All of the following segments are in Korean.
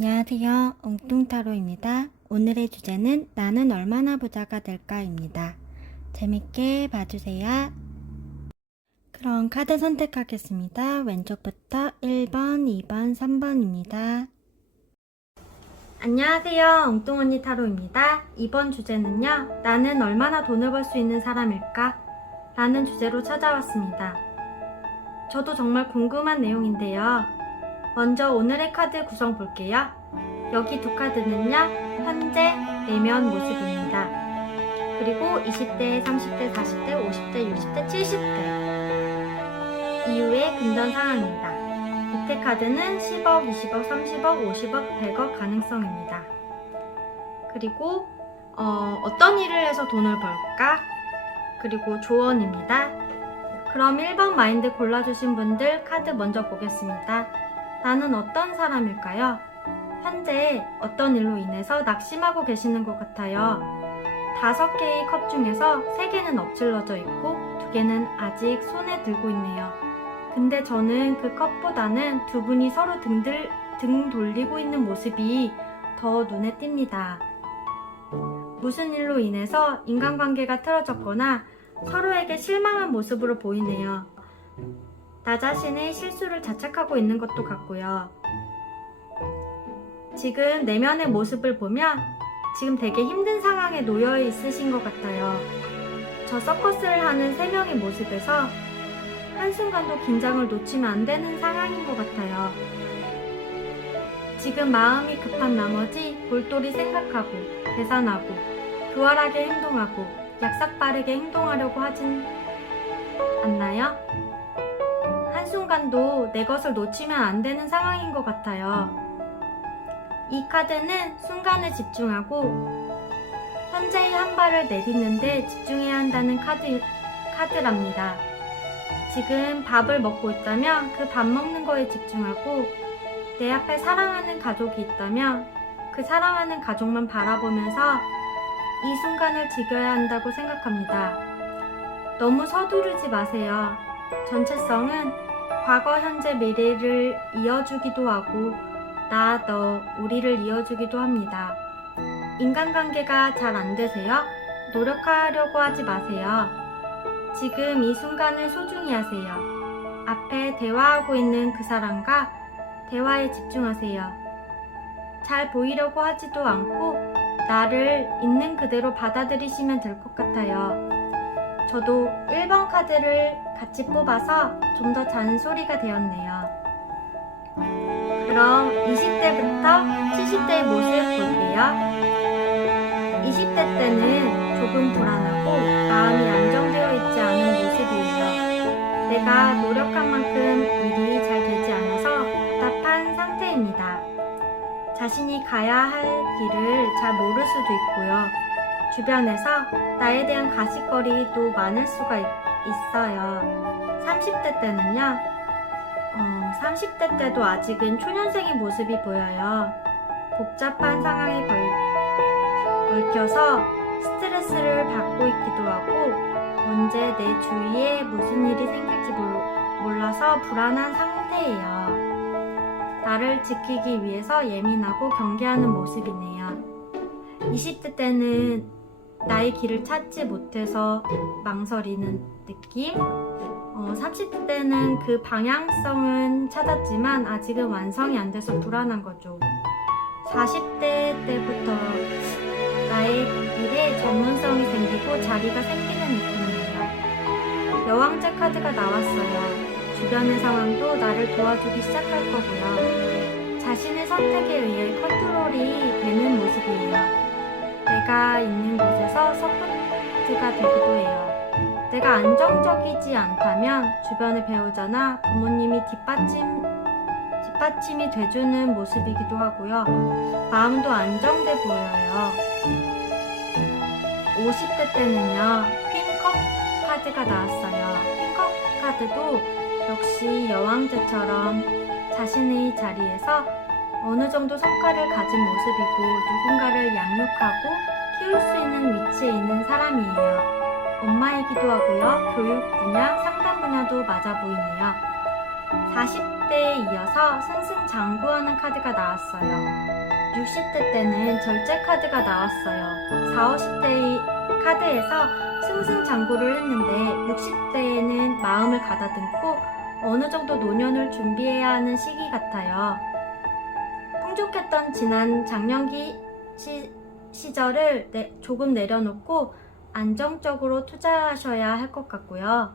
안녕하세요. 엉뚱타로입니다. 오늘의 주제는 나는 얼마나 부자가 될까입니다. 재밌게 봐주세요. 그럼 카드 선택하겠습니다. 왼쪽부터 1번, 2번, 3번입니다. 안녕하세요. 엉뚱언니 타로입니다. 이번 주제는요. 나는 얼마나 돈을 벌 수 있는 사람일까? 라는 주제로 찾아왔습니다. 저도 정말 궁금한 내용인데요. 먼저 오늘의 카드 구성 볼게요. 여기 두 카드는요, 현재 내면 모습입니다. 그리고 20대, 30대, 40대, 50대, 60대, 70대 이후의 금전 상황입니다. 밑에 카드는 10억, 20억, 30억, 50억, 100억 가능성입니다. 그리고 어떤 일을 해서 돈을 벌까? 그리고 조언입니다. 그럼 1번 마인드 골라주신 분들 카드 먼저 보겠습니다. 나는 어떤 사람일까요? 현재 어떤 일로 인해서 낙심하고 계시는 것 같아요. 5개의 컵 중에서 3개는 엎질러져 있고 2개는 아직 손에 들고 있네요. 근데 저는 그 컵보다는 두 분이 서로 등 돌리고 있는 모습이 더 눈에 띕니다. 무슨 일로 인해서 인간관계가 틀어졌거나 서로에게 실망한 모습으로 보이네요. 나 자신의 실수를 자책하고 있는 것도 같고요. 지금 내면의 모습을 보면 지금 되게 힘든 상황에 놓여 있으신 것 같아요. 저 서커스를 하는 3명의 모습에서 한순간도 긴장을 놓치면 안 되는 상황인 것 같아요. 지금 마음이 급한 나머지 골똘히 생각하고 계산하고 교활하게 행동하고 약삭 빠르게 행동하려고 하진 않나요? 한순간도 내 것을 놓치면 안 되는 상황인 것 같아요. 이 카드는 순간에 집중하고 현재의 한 발을 내딛는데 집중해야 한다는 카드랍니다. 지금 밥을 먹고 있다면 그 밥 먹는 거에 집중하고 내 앞에 사랑하는 가족이 있다면 그 사랑하는 가족만 바라보면서 이 순간을 즐겨야 한다고 생각합니다. 너무 서두르지 마세요. 전체성은 과거, 현재, 미래를 이어주기도 하고 나, 너, 우리를 이어주기도 합니다. 인간관계가 잘 안 되세요? 노력하려고 하지 마세요. 지금 이 순간을 소중히 하세요. 앞에 대화하고 있는 그 사람과 대화에 집중하세요. 잘 보이려고 하지도 않고 나를 있는 그대로 받아들이시면 될 것 같아요. 저도 1번 카드를 같이 뽑아서 좀 더 잔소리가 되었네요. 그럼 20대부터 70대의 모습 볼게요. 20대 때는 조금 불안하고 마음이 안정되어 있지 않은 모습이에요. 내가 노력한 만큼 일이 잘 되지 않아서 답답한 상태입니다. 자신이 가야 할 길을 잘 모를 수도 있고요. 주변에서 나에 대한 가십거리도 많을 수가 있어요. 30대 때는요, 30대 때도 아직은 초년생의 모습이 보여요. 복잡한 상황에 얽혀서 스트레스를 받고 있기도 하고 언제 내 주위에 무슨 일이 생길지 몰라서 불안한 상태예요. 나를 지키기 위해서 예민하고 경계하는 모습이네요. 20대 때는 나의 길을 찾지 못해서 망설이는 느낌? 30대 때는 그 방향성은 찾았지만 아직은 완성이 안 돼서 불안한 거죠. 40대 때부터 나의 일에 전문성이 생기고 자리가 생기는 느낌이에요. 여왕제 카드가 나왔어요. 주변의 상황도 나를 도와주기 시작할 거고요. 자신의 선택에 의해 컨트롤이 되는 모습이에요. 내가 있는 곳에서 서포트가 되기도 해요. 내가 안정적이지 않다면 주변의 배우자나 부모님이 뒷받침이 돼주는 모습이기도 하고요. 마음도 안정돼 보여요. 50대 때는요, 퀸컵 카드가 나왔어요. 퀸컵 카드도 역시 여왕제처럼 자신의 자리에서 어느 정도 성과를 가진 모습이고 누군가를 양육하고 키울 수 있는 위치에 있는 사람이에요. 엄마이기도 하고요. 교육 분야, 상담 분야도 맞아 보이네요. 40 50대에 이어서 승승장구하는 카드가 나왔어요. 60대 때는 절제 카드가 나왔어요. 40, 50대의 카드에서 승승장구를 했는데 60대에는 마음을 가다듬고 어느 정도 노년을 준비해야 하는 시기 같아요. 풍족했던 지난 장년기 시절을 조금 내려놓고 안정적으로 투자하셔야 할 것 같고요.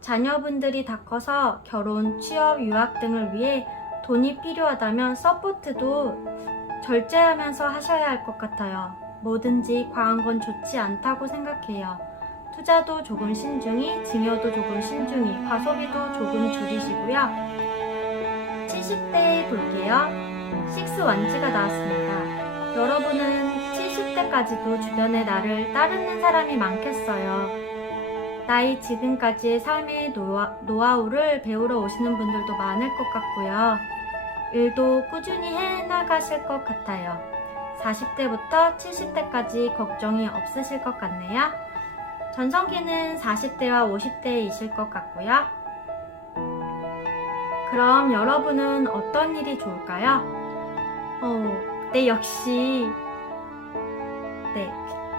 자녀분들이 다 커서 결혼, 취업, 유학 등을 위해 돈이 필요하다면 서포트도 절제하면서 하셔야 할 것 같아요. 뭐든지 과한 건 좋지 않다고 생각해요. 투자도 조금 신중히, 증여도 조금 신중히, 과소비도 조금 줄이시고요. 70대에 볼게요. 식스 완지가 나왔습니다. 여러분은 70대까지도 주변에 나를 따르는 사람이 많겠어요. 나이 지금까지의 삶의 노하우를 배우러 오시는 분들도 많을 것 같고요. 일도 꾸준히 해나가실 것 같아요. 40대부터 70대까지 걱정이 없으실 것 같네요. 전성기는 40대와 50대이실 것 같고요. 그럼 여러분은 어떤 일이 좋을까요? 네, 역시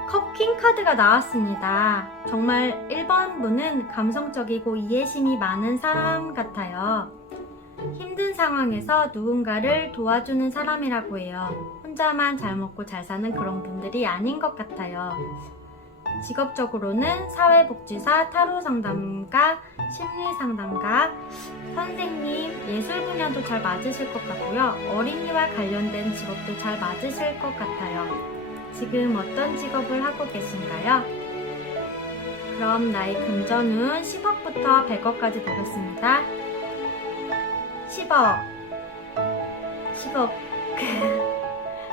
컵킹 카드가 나왔습니다. 정말 1번 분은 감성적이고 이해심이 많은 사람 같아요. 힘든 상황에서 누군가를 도와주는 사람이라고 해요. 혼자만 잘 먹고 잘 사는 그런 분들이 아닌 것 같아요. 직업적으로는 사회복지사, 타로 상담가, 심리 상담가, 선생님, 예술 분야도 잘 맞으실 것 같고요. 어린이와 관련된 직업도 잘 맞으실 것 같아요. 지금 어떤 직업을 하고 계신가요? 그럼 나의 금전운 10억부터 100억까지 보겠습니다. 10억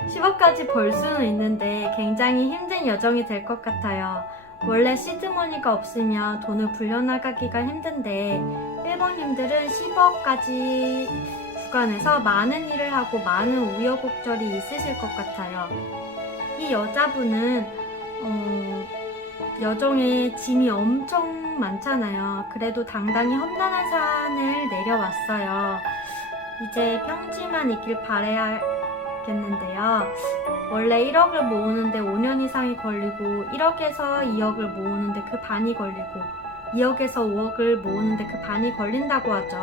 10억까지 벌 수는 있는데 굉장히 힘든 여정이 될 것 같아요. 원래 시드머니가 없으면 돈을 불려나가기가 힘든데 일본인들은 10억까지 구간에서 많은 일을 하고 많은 우여곡절이 있으실 것 같아요. 이 여자분은 여정에 짐이 엄청 많잖아요. 그래도 당당히 험난한 산을 내려왔어요. 이제 평지만 있길 바라야겠는데요. 원래 1억을 모으는데 5년 이상이 걸리고 1억에서 2억을 모으는데 그 반이 걸리고 2억에서 5억을 모으는데 그 반이 걸린다고 하죠.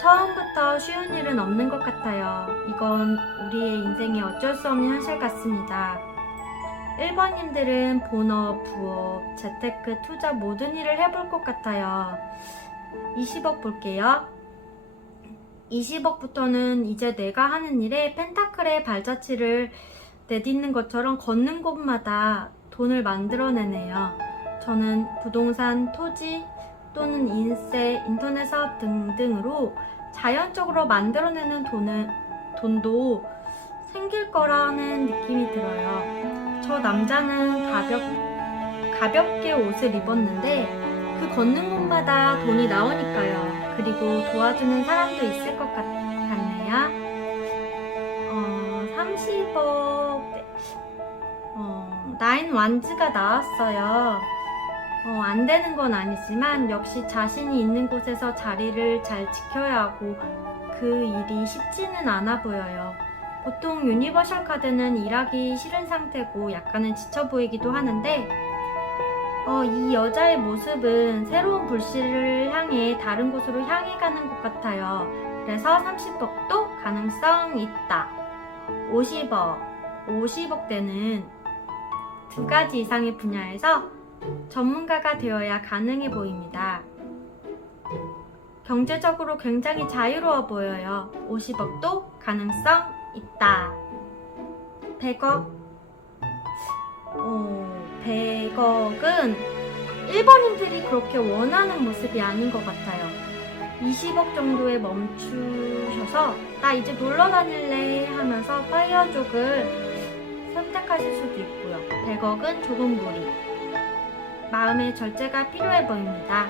처음부터 쉬운 일은 없는 것 같아요. 이건 우리의 인생에 어쩔 수 없는 현실 같습니다. 1번님들은 본업, 부업, 재테크, 투자 모든 일을 해볼 것 같아요. 20억 볼게요. 20억부터는 이제 내가 하는 일에 펜타클의 발자취를 내딛는 것처럼 걷는 곳마다 돈을 만들어내네요. 저는 부동산, 토지 또는 인세, 인터넷 사업 등등으로 자연적으로 만들어내는 돈도 생길 거라는 느낌이 들어요. 저 남자는 가볍게 옷을 입었는데 그 걷는 곳마다 돈이 나오니까요. 그리고 도와주는 사람도 있을 것 같네요. 30억 나인 완즈가 나왔어요. 안 되는 건 아니지만 역시 자신이 있는 곳에서 자리를 잘 지켜야 하고 그 일이 쉽지는 않아 보여요. 보통 유니버셜 카드는 일하기 싫은 상태고 약간은 지쳐 보이기도 하는데 이 여자의 모습은 새로운 불씨를 향해 다른 곳으로 향해 가는 것 같아요. 그래서 30억도 가능성 있다. 50억 대는 2가지 이상의 분야에서 전문가가 되어야 가능해 보입니다. 경제적으로 굉장히 자유로워 보여요. 50억도 가능성 있다. 100억 100억은 일본인들이 그렇게 원하는 모습이 아닌 것 같아요. 20억 정도에 멈추셔서 나 이제 놀러 다닐래 하면서 파이어족을 선택하실 수도 있고요. 100억은 조금 무리. 마음의 절제가 필요해 보입니다.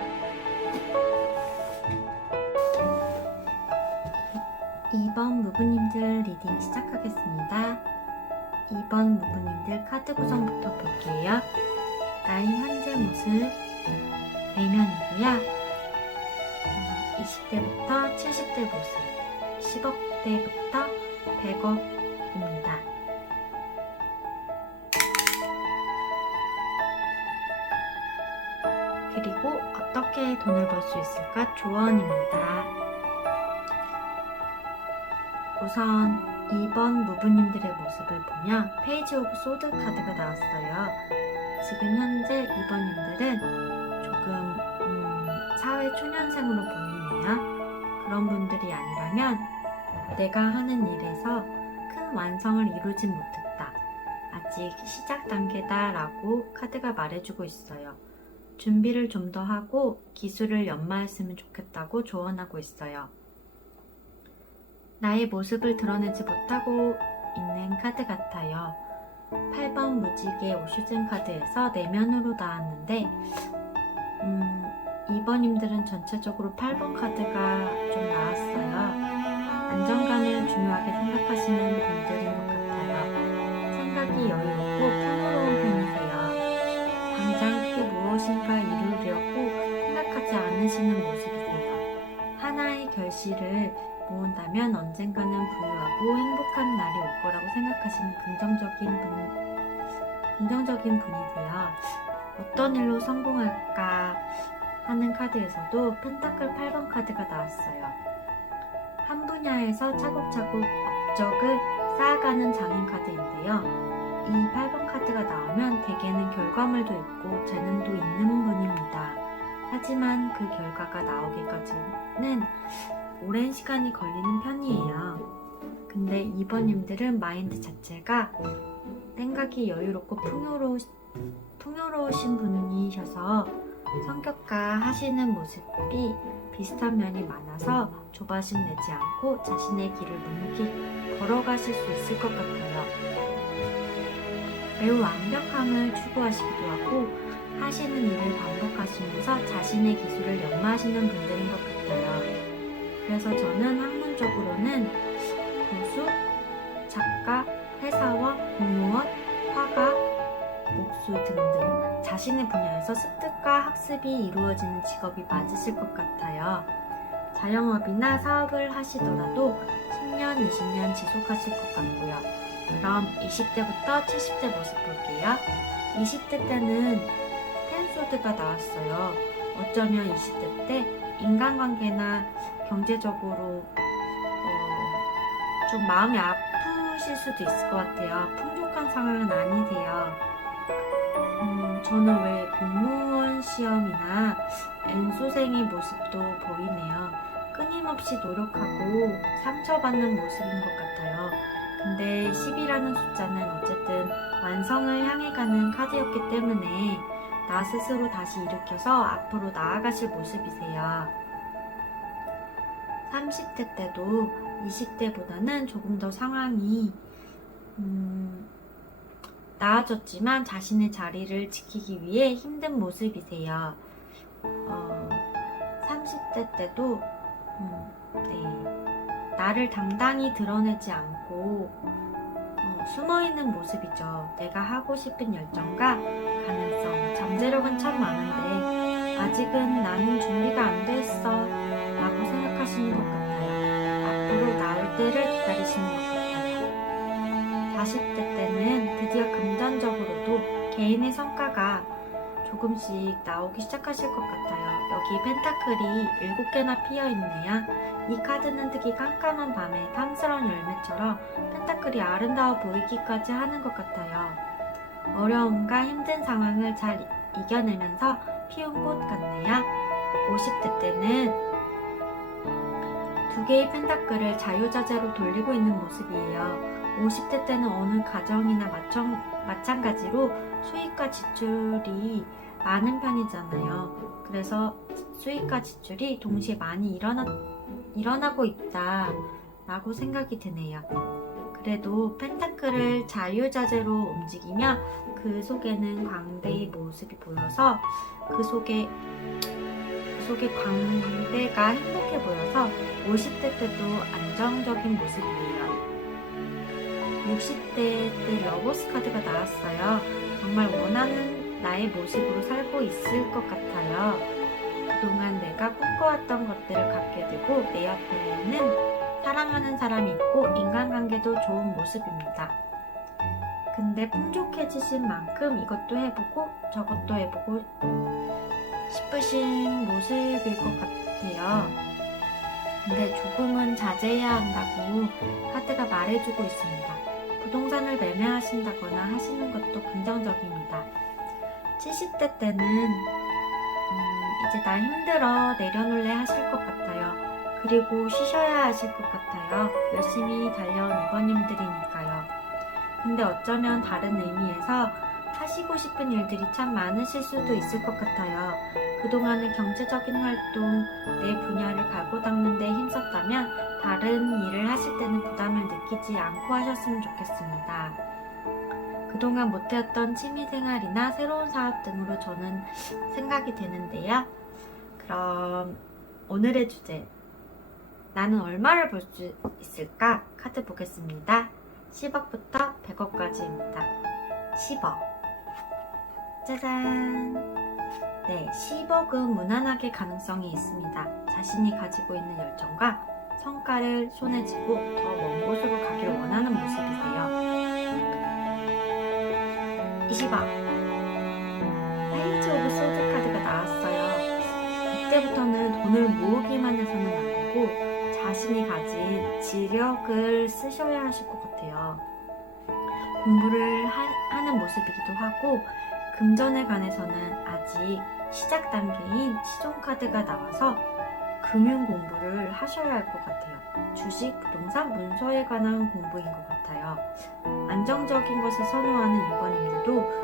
2번 무브님들 리딩 시작하겠습니다. 2번 무브님들 카드 구성부터 볼게요. 나의 현재 모습 내면이고요. 20대부터 70대 모습, 10억대부터 100억입니다. 그리고 어떻게 돈을 벌 수 있을까? 조언입니다. 우선 2번 무부님들의 모습을 보면 페이지 오브 소드 카드가 나왔어요. 지금 현재 2번님들은 조금 사회 초년생으로 보이네요. 그런 분들이 아니라면 내가 하는 일에서 큰 완성을 이루진 못했다. 아직 시작 단계다 라고 카드가 말해주고 있어요. 준비를 좀 더 하고 기술을 연마했으면 좋겠다고 조언하고 있어요. 나의 모습을 드러내지 못하고 있는 카드 같아요. 8번 무지개 오슈즌 카드에서 내면으로 나왔는데 2번님들은 전체적으로 8번 카드가 좀 나왔어요. 안정감을 중요하게 생각하시는 분들인 것 같아요. 생각이 여유롭고 풍요로운 편이세요. 당장 그게 무엇인가 이루려고 생각하지 않으시는 모습이세요. 하나의 결실을 모은다면 언젠가는 부유하고 행복한 날이 올 거라고 생각하시는 긍정적인 분이세요. 어떤 일로 성공할까 하는 카드에서도 펜타클 8번 카드가 나왔어요. 한 분야에서 차곡차곡 업적을 쌓아가는 장인 카드인데요. 이 8번 카드가 나오면 대개는 결과물도 있고 재능도 있는 분입니다. 하지만 그 결과가 나오기까지는 오랜 시간이 걸리는 편이에요. 근데 2번님들은 마인드 자체가 생각이 여유롭고 풍요로우신 분이셔서 성격과 하시는 모습이 비슷한 면이 많아서 조바심 내지 않고 자신의 길을 묵묵히 걸어가실 수 있을 것 같아요. 매우 완벽함을 추구하시기도 하고 하시는 일을 반복하시면서 자신의 기술을 연마하시는 분들인 것 같아요. 그래서 저는 학문적으로는 교수, 작가, 회사원, 공무원, 화가, 목수 등등 자신의 분야에서 습득과 학습이 이루어지는 직업이 맞으실 것 같아요. 자영업이나 사업을 하시더라도 10년, 20년 지속하실 것 같고요. 그럼 20대부터 70대 모습 볼게요. 20대 때는 텐소드가 나왔어요. 어쩌면 20대 때 인간관계나 경제적으로 좀 마음이 아프실 수도 있을 것 같아요. 풍족한 상황은 아니세요. 저는 왜 공무원 시험이나 N소생의 모습도 보이네요. 끊임없이 노력하고 상처받는 모습인 것 같아요. 근데 10이라는 숫자는 어쨌든 완성을 향해 가는 카드였기 때문에 나 스스로 다시 일으켜서 앞으로 나아가실 모습이세요. 30대 때도 20대보다는 조금 더 상황이 나아졌지만 자신의 자리를 지키기 위해 힘든 모습이세요. 30대 때도 나를 당당히 드러내지 않고 숨어있는 모습이죠. 내가 하고 싶은 열정과 가능성, 잠재력은 참 많은데 아직은 나는 준비가 안 됐어 라고 생각하시는 것 같아요. 앞으로 나올 때를 기다리시는 것 같아요. 40대 때는 드디어 금전적으로도 개인의 성과가 조금씩 나오기 시작하실 것 같아요. 여기 펜타클이 7개나 피어있네요. 이 카드는 특히 깜깜한 밤에 탐스러운 열매처럼 펜타클이 아름다워 보이기까지 하는 것 같아요. 어려움과 힘든 상황을 잘 이겨내면서 피운 꽃 같네요. 50대 때는 2개의 펜타클을 자유자재로 돌리고 있는 모습이에요. 50대 때는 어느 가정이나 마찬가지로 수입과 지출이 많은 편이잖아요. 그래서 수입과 지출이 동시에 많이 일어나고 있다 라고 생각이 드네요. 그래도 펜타클을 자유자재로 움직이며 그 속에는 광대의 모습이 보여서 그 속에 광대가 행복해 보여서 50대 때도 안정적인 모습이에요. 60대 때 러버스 카드가 나왔어요. 정말 원하는 나의 모습으로 살고 있을 것 같아요. 그동안 내가 꿈꿔왔던 것들을 갖게 되고 내 옆에는 사랑하는 사람이 있고 인간관계도 좋은 모습입니다. 근데 풍족해지신 만큼 이것도 해보고 저것도 해보고 싶으신 모습일 것 같아요. 근데 조금은 자제해야 한다고 카드가 말해주고 있습니다. 부동산을 매매하신다거나 하시는 것도 긍정적입니다. 70대 때는 이제 나 힘들어 내려놓을래 하실 것 같아요. 그리고 쉬셔야 하실 것 같아요. 열심히 달려온 이번님들이니까요. 근데 어쩌면 다른 의미에서 하시고 싶은 일들이 참 많으실 수도 있을 것 같아요. 그동안의 경제적인 활동, 내 분야를 갈고 닦는 데 힘썼다면 다른 일을 하실 때는 부담을 느끼지 않고 하셨으면 좋겠습니다. 그동안 못해왔던 취미생활이나 새로운 사업 등으로 저는 생각이 되는데요. 그럼 오늘의 주제, 나는 얼마를 벌 수 있을까? 카드 보겠습니다. 10억부터 100억까지입니다. 10억. 짜잔. 네, 10억은 무난하게 가능성이 있습니다. 자신이 가지고 있는 열정과 성과를 손에 쥐고 더 먼 곳으로 가기를 원하는 모습이세요. 20억. 페이지 오브 소드 카드가 나왔어요. 이때부터는 돈을 모으기만 해서는 안 되고 자신이 가진 지력을 쓰셔야 하실 것 같아요. 공부를 하는 모습이기도 하고 금전에 관해서는 아직 시작 단계인 시종카드가 나와서 금융 공부를 하셔야 할 것 같아요. 주식, 부동산, 문서에 관한 공부인 것 같아요. 안정적인 것을 선호하는 이번님들도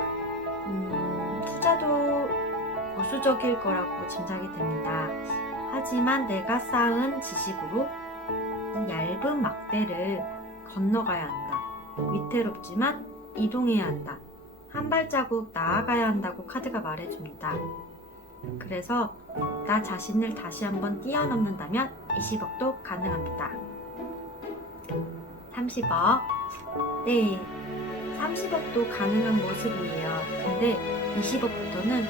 투자도 보수적일 거라고 짐작이 됩니다. 하지만 내가 쌓은 지식으로 얇은 막대를 건너가야 한다. 위태롭지만 이동해야 한다. 한 발자국 나아가야 한다고 카드가 말해줍니다. 그래서 나 자신을 다시 한번 뛰어넘는다면 20억도 가능합니다. 30억. 네, 30억도 가능한 모습이에요. 근데 20억부터는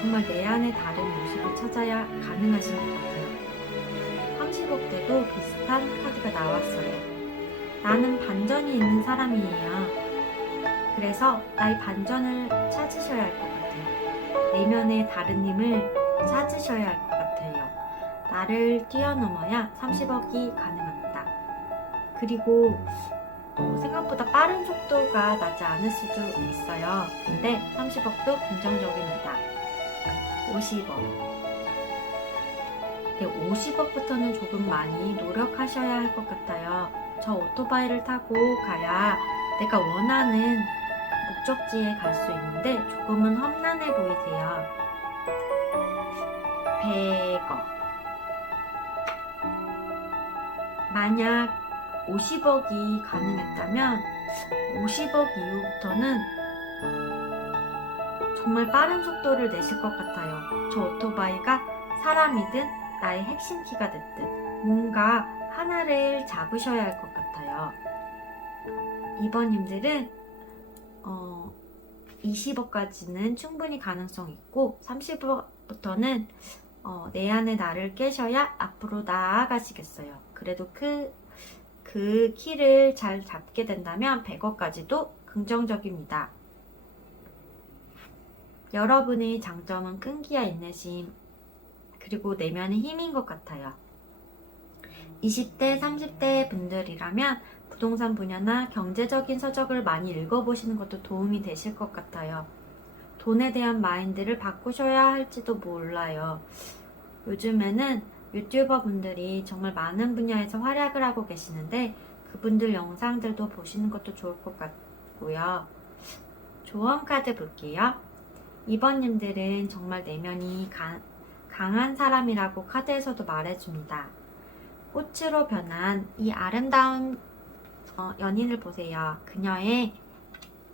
정말 내 안에 다른 모습을 찾아야 가능하신 것 같아요. 30억 때도 비슷한 카드가 나왔어요. 나는 반전이 있는 사람이에요. 그래서 나의 반전을 찾으셔야 할 것 같아요. 내면의 다른 힘을 찾으셔야 할 것 같아요. 나를 뛰어넘어야 30억이 가능합니다. 그리고 생각보다 빠른 속도가 나지 않을 수도 있어요. 근데 30억도 긍정적입니다. 50억. 네, 50억부터는 조금 많이 노력하셔야 할 것 같아요. 저 오토바이를 타고 가야 내가 원하는 목적지에 갈 수 있는데 조금은 험난해 보이세요. 100억. 만약 50억이 가능했다면 50억 이후부터는 정말 빠른 속도를 내실 것 같아요. 저 오토바이가 사람이든 나의 핵심 키가 됐든 뭔가 하나를 잡으셔야 할 것 같아요. 이번님들은 20억까지는 충분히 가능성 있고 30억부터는 내 안에 나를 깨셔야 앞으로 나아가시겠어요. 그래도 그 키를 잘 잡게 된다면 100억까지도 긍정적입니다. 여러분의 장점은 끈기와 인내심, 그리고 내면의 힘인 것 같아요. 20대, 30대 분들이라면 부동산 분야나 경제적인 서적을 많이 읽어보시는 것도 도움이 되실 것 같아요. 돈에 대한 마인드를 바꾸셔야 할지도 몰라요. 요즘에는 유튜버 분들이 정말 많은 분야에서 활약을 하고 계시는데 그분들 영상들도 보시는 것도 좋을 것 같고요. 조언 카드 볼게요. 이번님들은 정말 내면이 강한 사람이라고 카드에서도 말해줍니다. 꽃으로 변한 이 아름다운 연인을 보세요. 그녀의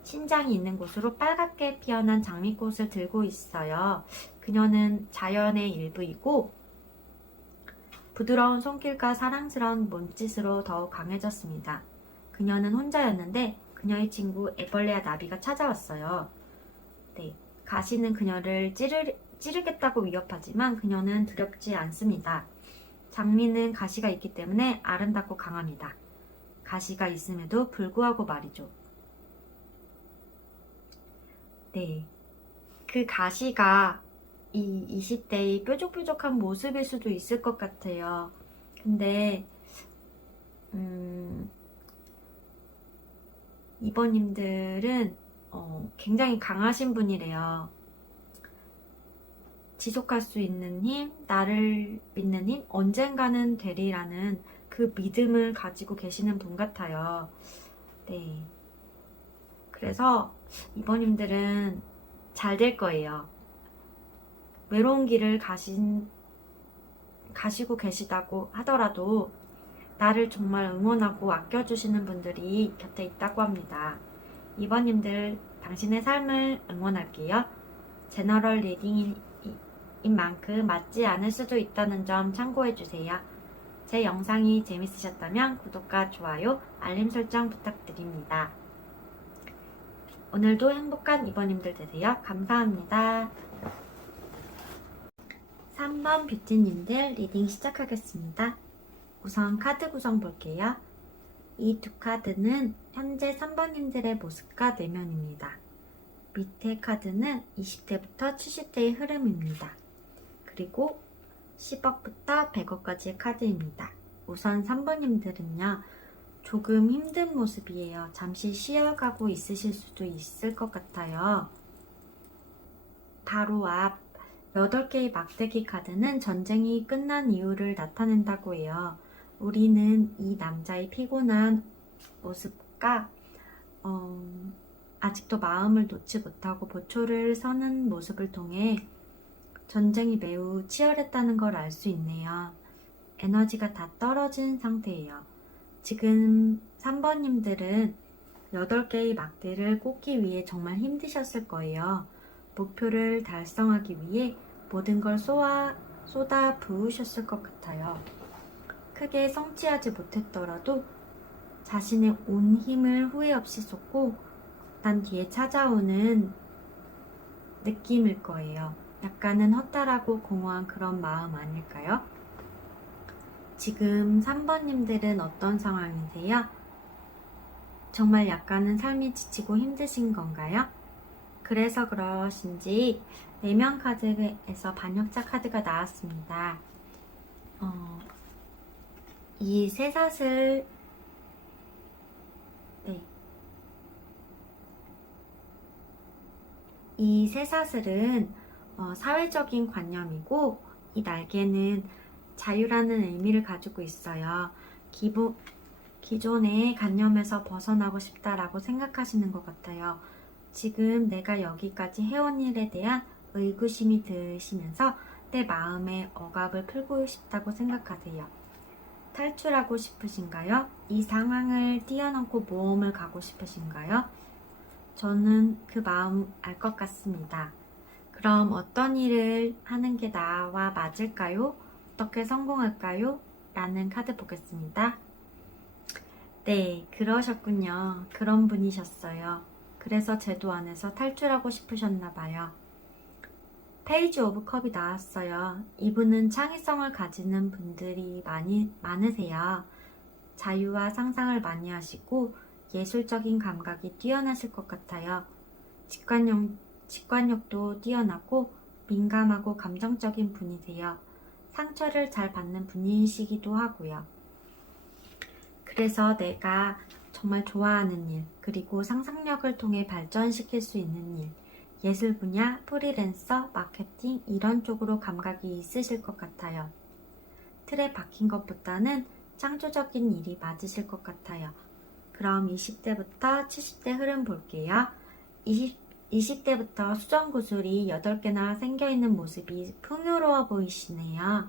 신장이 있는 곳으로 빨갛게 피어난 장미꽃을 들고 있어요. 그녀는 자연의 일부이고 부드러운 손길과 사랑스러운 몸짓으로 더욱 강해졌습니다. 그녀는 혼자였는데 그녀의 친구 애벌레와 나비가 찾아왔어요. 네, 가시는 그녀를 찌르겠다고 위협하지만 그녀는 두렵지 않습니다. 장미는 가시가 있기 때문에 아름답고 강합니다. 가시가 있음에도 불구하고 말이죠. 네. 그 가시가 이 20대의 뾰족뾰족한 모습일 수도 있을 것 같아요. 근데, 이번님들은 굉장히 강하신 분이래요. 지속할 수 있는 힘, 나를 믿는 힘, 언젠가는 되리라는 그 믿음을 가지고 계시는 분 같아요. 네. 그래서 이번님들은 잘 될 거예요. 외로운 길을 가시고 계시다고 하더라도 나를 정말 응원하고 아껴주시는 분들이 곁에 있다고 합니다. 이번님들 당신의 삶을 응원할게요. 제너럴 리딩인 만큼 맞지 않을 수도 있다는 점 참고해주세요. 제 영상이 재밌으셨다면 구독과 좋아요, 알림 설정 부탁드립니다. 오늘도 행복한 이번님들 되세요. 감사합니다. 3번 뷰티님들 리딩 시작하겠습니다. 우선 카드 구성 볼게요. 이 두 카드는 현재 3번님들의 모습과 내면입니다. 밑에 카드는 20대부터 70대의 흐름입니다. 그리고 10억부터 100억까지의 카드입니다. 우선 3번님들은요. 조금 힘든 모습이에요. 잠시 쉬어가고 있으실 수도 있을 것 같아요. 바로 앞 8개의 막대기 카드는 전쟁이 끝난 이유를 나타낸다고 해요. 우리는 이 남자의 피곤한 모습과 아직도 마음을 놓지 못하고 보초를 서는 모습을 통해 전쟁이 매우 치열했다는 걸 알 수 있네요. 에너지가 다 떨어진 상태예요. 지금 3번님들은 8개의 막대를 꽂기 위해 정말 힘드셨을 거예요. 목표를 달성하기 위해 모든 걸 쏟아 부으셨을 것 같아요. 크게 성취하지 못했더라도 자신의 온 힘을 후회 없이 쏟고 난 뒤에 찾아오는 느낌일 거예요. 약간은 허탈하고 공허한 그런 마음 아닐까요? 지금 3번님들은 어떤 상황이세요? 정말 약간은 삶이 지치고 힘드신 건가요? 그래서 그러신지 내면 카드에서 반역자 카드가 나왔습니다. 이 쇠사슬 이 쇠사슬은 사회적인 관념이고 이 날개는 자유라는 의미를 가지고 있어요. 기존의 관념에서 벗어나고 싶다라고 생각하시는 것 같아요. 지금 내가 여기까지 해온 일에 대한 의구심이 드시면서 내 마음의 억압을 풀고 싶다고 생각하세요. 탈출하고 싶으신가요? 이 상황을 뛰어넘고 모험을 가고 싶으신가요? 저는 그 마음 알 것 같습니다. 그럼 어떤 일을 하는 게 나와 맞을까요? 어떻게 성공할까요? 라는 카드 보겠습니다. 네, 그러셨군요. 그런 분이셨어요. 그래서 제도 안에서 탈출하고 싶으셨나봐요. 페이지 오브 컵이 나왔어요. 이분은 창의성을 가지는 분들이 많으세요. 자유와 상상을 많이 하시고 예술적인 감각이 뛰어나실 것 같아요. 직관력도 뛰어나고 민감하고 감정적인 분이세요. 상처를 잘 받는 분이시기도 하고요. 그래서 내가 정말 좋아하는 일, 그리고 상상력을 통해 발전시킬 수 있는 일, 예술 분야, 프리랜서, 마케팅 이런 쪽으로 감각이 있으실 것 같아요. 틀에 박힌 것보다는 창조적인 일이 맞으실 것 같아요. 그럼 20대부터 70대 흐름 볼게요. 20대부터 수정구슬이 8개나 생겨있는 모습이 풍요로워 보이시네요.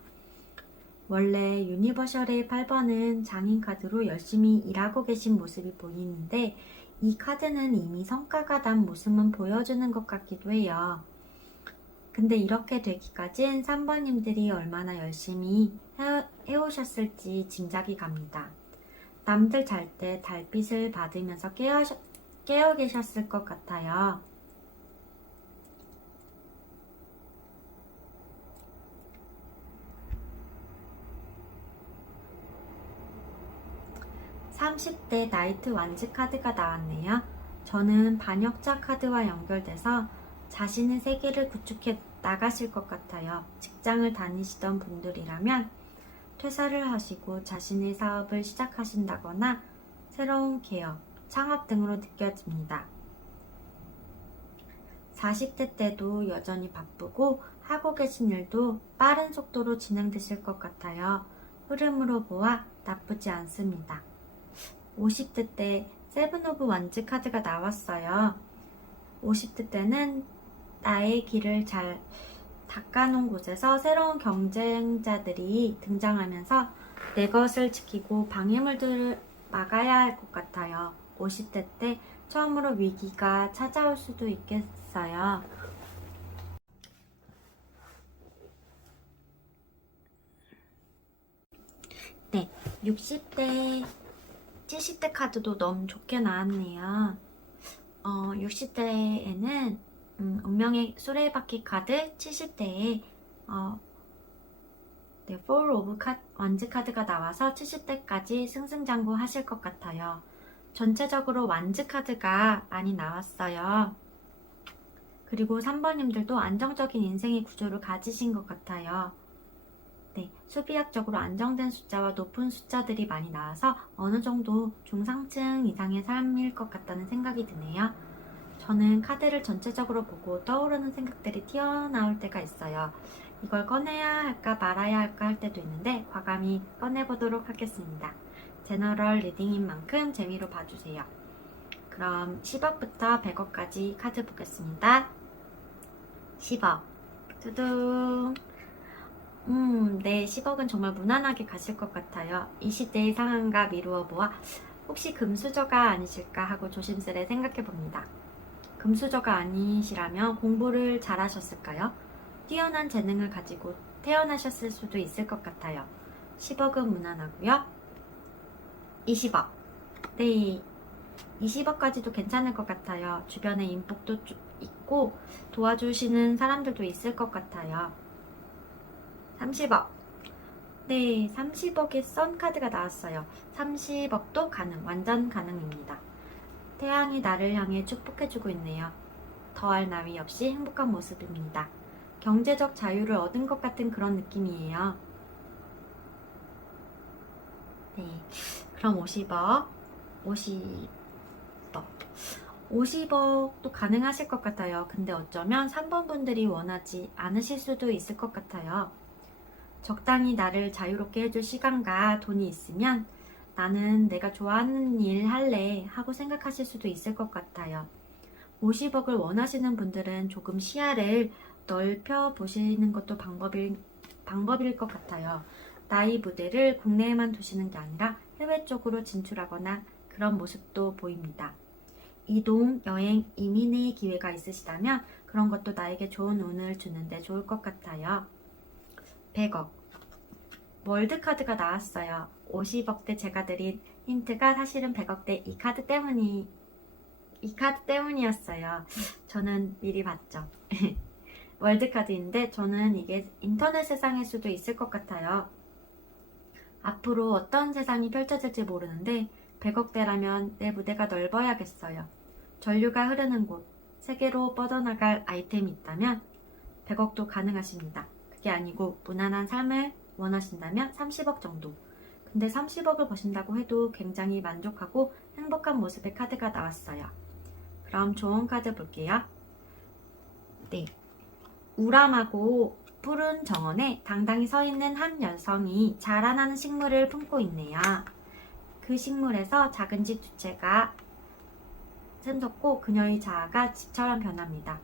원래 유니버셜의 8번은 장인 카드로 열심히 일하고 계신 모습이 보이는데 이 카드는 이미 성과가 난 모습만 보여주는 것 같기도 해요. 근데 이렇게 되기까진 3번님들이 얼마나 열심히 해오셨을지 짐작이 갑니다. 남들 잘 때 달빛을 받으면서 깨어 계셨을 것 같아요. 30대 나이트 완즈 카드가 나왔네요. 저는 반역자 카드와 연결돼서 자신의 세계를 구축해 나가실 것 같아요. 직장을 다니시던 분들이라면 퇴사를 하시고 자신의 사업을 시작하신다거나 새로운 개업, 창업 등으로 느껴집니다. 40대 때도 여전히 바쁘고 하고 계신 일도 빠른 속도로 진행되실 것 같아요. 흐름으로 보아 나쁘지 않습니다. 50대 때 세븐 오브 완즈 카드가 나왔어요. 50대 때는 나의 길을 잘 닦아놓은 곳에서 새로운 경쟁자들이 등장하면서 내 것을 지키고 방해물들을 막아야 할 것 같아요. 50대 때 처음으로 위기가 찾아올 수도 있겠어요. 네, 60대, 70대 카드도 너무 좋게 나왔네요. 60대에는 운명의 수레바퀴 카드, 70대에 네, 4 오브 완즈 카드가 나와서 70대까지 승승장구 하실 것 같아요. 전체적으로 완즈 카드가 많이 나왔어요. 그리고 3번님들도 안정적인 인생의 구조를 가지신 것 같아요. 네, 수비학적으로 안정된 숫자와 높은 숫자들이 많이 나와서 어느 정도 중상층 이상의 삶일 것 같다는 생각이 드네요. 저는 카드를 전체적으로 보고 떠오르는 생각들이 튀어나올 때가 있어요. 이걸 꺼내야 할까 말아야 할까 할 때도 있는데 과감히 꺼내보도록 하겠습니다. 제너럴 리딩인 만큼 재미로 봐주세요. 그럼 10억부터 100억까지 카드 보겠습니다. 10억 두둥. 네, 10억은 정말 무난하게 가실 것 같아요. 20대의 상황과 미루어 보아 혹시 금수저가 아니실까 하고 조심스레 생각해 봅니다. 금수저가 아니시라면 공부를 잘하셨을까요? 뛰어난 재능을 가지고 태어나셨을 수도 있을 것 같아요. 10억은 무난하고요. 20억. 네, 20억까지도 괜찮을 것 같아요. 주변에 인복도 있고 도와주시는 사람들도 있을 것 같아요. 30억. 네, 30억의 선 카드가 나왔어요. 30억도 가능, 완전 가능입니다. 태양이 나를 향해 축복해주고 있네요. 더할 나위 없이 행복한 모습입니다. 경제적 자유를 얻은 것 같은 그런 느낌이에요. 네, 그럼 50억. 50억도 가능하실 것 같아요. 근데 어쩌면 3번 분들이 원하지 않으실 수도 있을 것 같아요. 적당히 나를 자유롭게 해줄 시간과 돈이 있으면 나는 내가 좋아하는 일 할래 하고 생각하실 수도 있을 것 같아요. 50억을 원하시는 분들은 조금 시야를 넓혀 보시는 것도 방법일 것 같아요. 나의 무대를 국내에만 두시는 게 아니라 해외 쪽으로 진출하거나 그런 모습도 보입니다. 이동, 여행, 이민의 기회가 있으시다면 그런 것도 나에게 좋은 운을 주는데 좋을 것 같아요. 100억. 월드카드가 나왔어요. 50억대 제가 드린 힌트가 사실은 100억대 이 카드 때문이었어요. 저는 미리 봤죠. 월드카드인데 저는 이게 인터넷 세상일 수도 있을 것 같아요. 앞으로 어떤 세상이 펼쳐질지 모르는데 100억대라면 내 무대가 넓어야겠어요. 전류가 흐르는 곳, 세계로 뻗어나갈 아이템이 있다면 100억도 가능하십니다. 그게 아니고 무난한 삶을 원하신다면 30억 정도. 근데 30억을 버신다고 해도 굉장히 만족하고 행복한 모습의 카드가 나왔어요. 그럼 좋은 카드 볼게요. 네, 우람하고 푸른 정원에 당당히 서 있는 한 여성이 자라나는 식물을 품고 있네요. 그 식물에서 작은 집 두 채가 샘솟고 그녀의 자아가 집처럼 변합니다.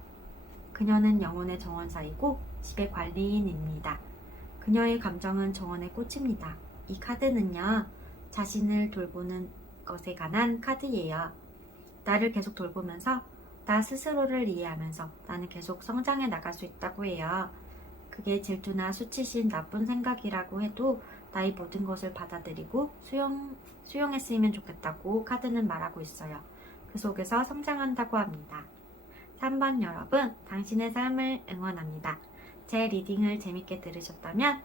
그녀는 영혼의 정원사이고 집의 관리인입니다. 그녀의 감정은 정원의 꽃입니다. 이 카드는요, 자신을 돌보는 것에 관한 카드예요. 나를 계속 돌보면서 나 스스로를 이해하면서 나는 계속 성장해 나갈 수 있다고 해요. 그게 질투나 수치심, 나쁜 생각이라고 해도 나의 모든 것을 받아들이고 수용했으면 좋겠다고 카드는 말하고 있어요. 그 속에서 성장한다고 합니다. 3번 여러분, 당신의 삶을 응원합니다. 제 리딩을 재밌게 들으셨다면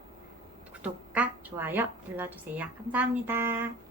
구독과 좋아요 눌러주세요. 감사합니다.